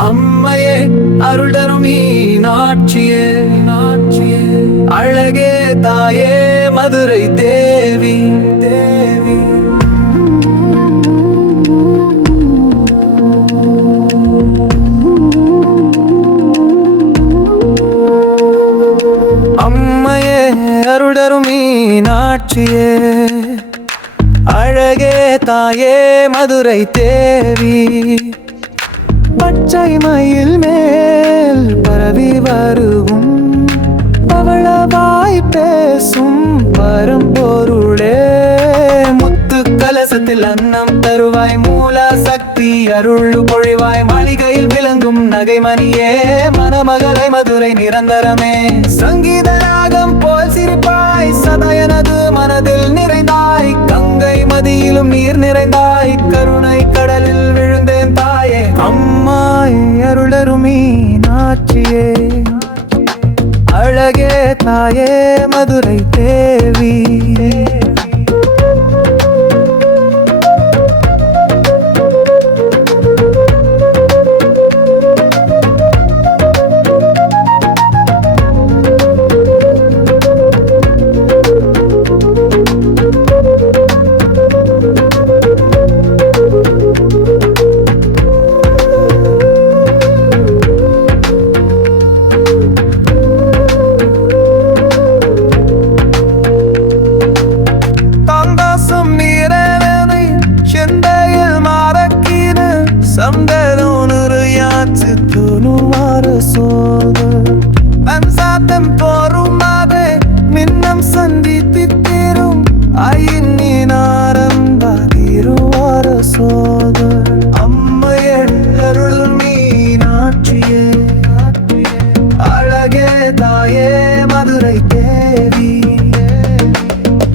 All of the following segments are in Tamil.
அம்மையே அருள் தரும் மீனாட்சியே, அழகே தாயே மதுரை தேவி தேவி. அம்மையே அருள் தரும் மீனாட்சியே, அழகே தாயே மதுரை தேவி. பச்சை மயில் மேல் பரவி வருகும் பவளவாய் பேசும் பரம்பொருளே, முத்து கலசத்தில் அன்னம் தருவாய் மூல சக்தி அருள் பொழிவாய். மாளிகையில் விளங்கும் நகைமணியே மணமகளை மதுரை நிரந்தரமே. சங்கீத ராகம் போல் சிரிப்பாய் சதயனது மனதில் நிறைந்தாய். கங்கை மதியிலும் நீர் நிறைந்தாய், கருணை கடலில் விழுந்தேன் தாயே. அம்மாய் அருளரும் மீனாட்சியே, அழகே தாயே மதுரை தேவி.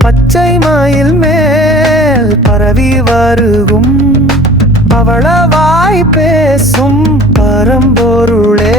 பச்சை மயில் மேல் பரவி வருகும் பவளவாய் பேசும் பரம்பொருளே,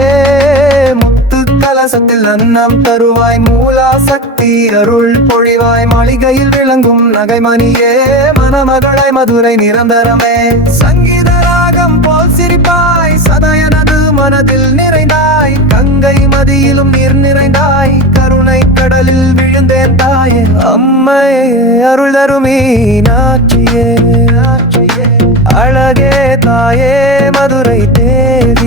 முத்து கலசத்தில் அன்னம் தருவாய் மூலா சக்தி அருள் பொழிவாய். மாளிகையில் விளங்கும் நகைமணியே மணமகளை மதுரை நிரந்தரமே. சங்கீத ராகம் போல் சிரிப்பாய் சதயனது மனதில் நிறைந்தாய். கங்கை மதியிலும் நீர் நிறைந்தாய், கருணை கடலில் விழுந்தேன் தாயே. அம்மையே அருள் தரும் மீனாட்சியே, அழகே தாயே மதுரை தேவி.